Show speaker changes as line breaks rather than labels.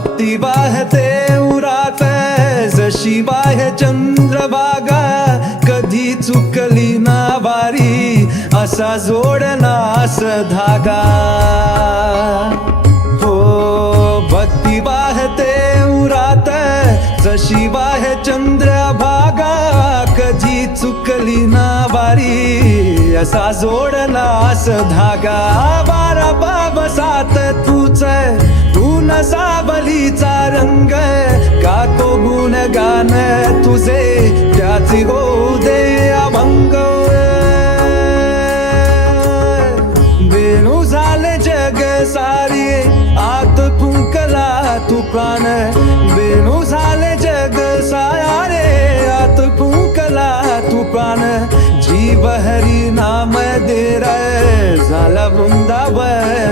भक्ती वाहते उरात जशी चंद्र चंद्रभागा कधी चुकली ना वारी असा जोडनास धागा। हो भक्ती वाहते उरात जशी चंद्र चंद्रभागा कधी चुकली ना वारी असा जोडलास धागा। बारा बाबसात तूच तू नसा साबलीचा रंग का तो गुणगान तुझे त्याची होऊ दे अभंग वेणू झाले जग सारी आत फुंकला तू प्राण वेणू झाले जग साया रे आत फुंकला तू प्राण जीव हरी नाम दे रे झाला वृंदावन.